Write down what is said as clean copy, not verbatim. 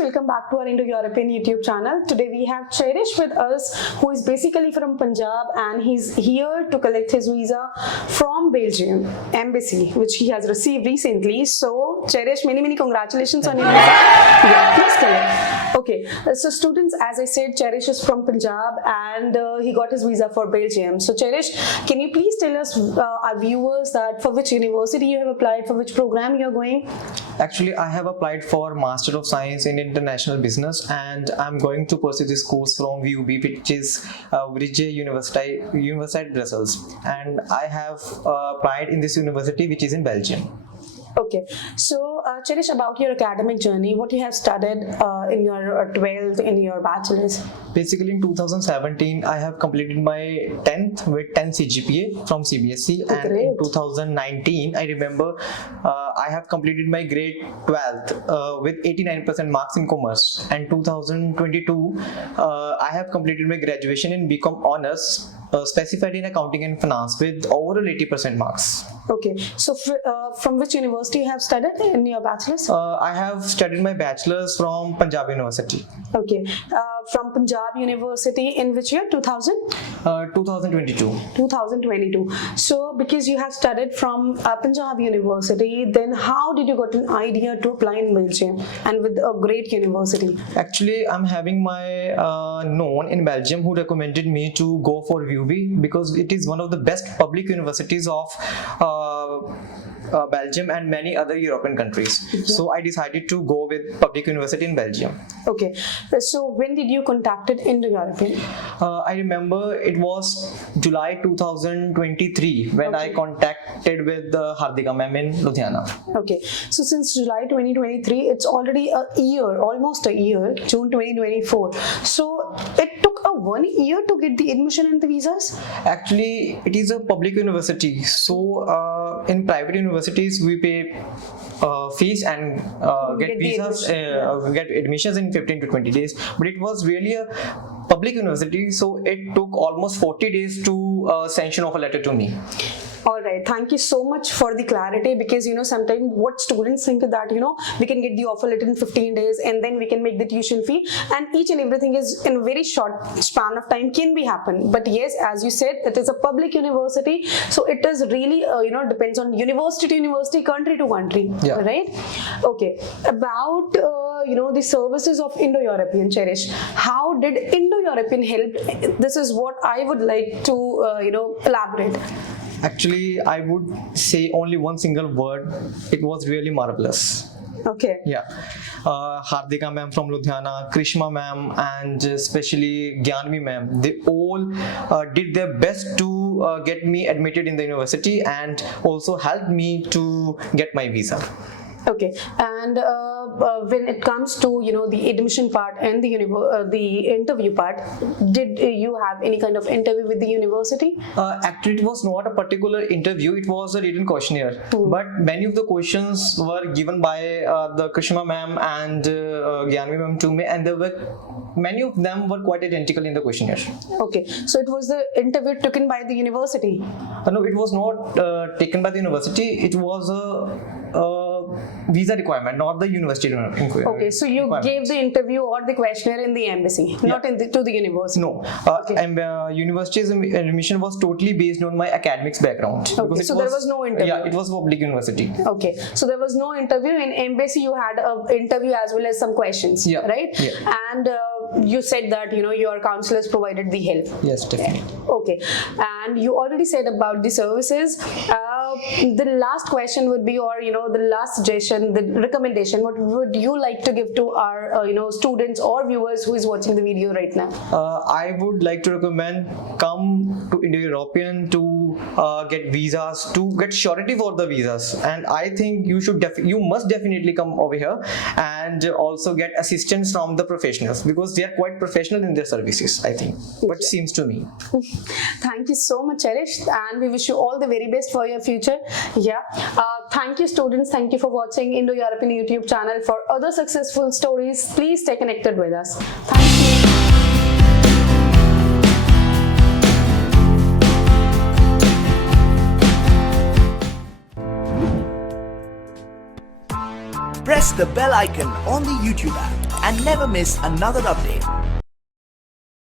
Welcome back to our Indo European YouTube channel. Today we have Cherish with us, who is basically from Punjab, and he's here to collect his visa from Belgium embassy, which he has received recently. So Cherish, many congratulations on your visa. Yeah, please collect. Okay, so students, as I said, Cherish is from Punjab and he got his visa for Belgium. So Cherish, can you please tell us, our viewers, that for which university you have applied, for which program you are going? Actually, I have applied for Master of Science in International Business, and I'm going to pursue this course from VUB, which is VUB University Brussels, and I have applied in this university, which is in Belgium. Okay, so Cherish, about your academic journey, what you have studied in your 12th, in your bachelor's? Basically, in 2017, I have completed my 10th with 10 CGPA from CBSE, and in 2019, I remember I have completed my grade 12th with 89% marks in commerce, and 2022, I have completed my graduation in BCom Honors, specified in accounting and finance with overall 80% marks. Okay, so from which university you have studied in your bachelor's? I have studied my bachelor's from Punjab University. Okay, from Punjab University in which year? 2022. 2022. So because you have studied from Punjab University, then how did you got an idea to apply in Belgium and with a great university? Actually, I'm having my known in Belgium who recommended me to go for VUB because it is one of the best public universities of Belgium and many other European countries. Yeah. So I decided to go with public university in Belgium. Okay, so when did you contacted Indo European? I remember it was July 2023 when I contacted with 𝐿𝕍𝐿𝕍𝕃 ma'am in Ludhiana. Okay, so since July 2023, it's already a year, almost a year, June 2024. So it took 1 year to get the admission and the visas? Actually, it is a public university. So in private universities, we pay fees and get visas, get admissions in 15 to 20 days. But it was really a public university, so it took almost 40 days to sanction of a letter to me. All right, thank you so much for the clarity, because sometimes what students think is that we can get the offer letter in 15 days and then we can make the tuition fee, and each and everything is in a very short span of time can be happen. But yes, as you said, it is a public university, so it is really depends on university to university, country to country, right? Okay, about the services of Indo European, Cherish, how did Indo European help? This is what I would like to elaborate. Actually, I would say only one single word. It was really marvelous. Okay. Yeah. 𝐿𝕍𝐿𝕍𝕃 ma'am from Ludhiana, Krishma ma'am, and especially 𝒼𝒻𝒻 ma'am, they all did their best to get me admitted in the university and also helped me to get my visa. Okay, and when it comes to the admission part and the interview part, did you have any kind of interview with the university? Actually, it was not a particular interview, it was a written questionnaire. But many of the questions were given by the Krishma ma'am and 𝒼𝒻𝒻 ma'am to me, and many of them were quite identical in the questionnaire. Okay, so it was the interview taken by the university? No, it was not taken by the university, it was a visa requirement, not the university requirement. Okay, so you gave the interview or the questionnaire in the embassy, not to the university? No, university's admission was totally based on my academics background. Okay, so there was no interview? Yeah, it was public university. Okay, so there was no interview. In embassy you had an interview as well as some questions, right? Yeah. And you said that your counselors provided the help. Yes, definitely. Okay, and you already said about the services. The last question would be, or the last suggestion, the recommendation, what would you like to give to our students or viewers who is watching the video right now? I would like to recommend come to Indo European to get visas, to get surety for the visas, and I think you must definitely come over here and also get assistance from the professionals, because they are quite professional in their services, I think, what seems to me. Thank you so much, Cherish, and we wish you all the very best for your future. Thank you, students. Thank you for watching Indo European YouTube channel. For other successful stories, please stay connected with us. Thank you. press the bell icon on the YouTube app and never miss another update.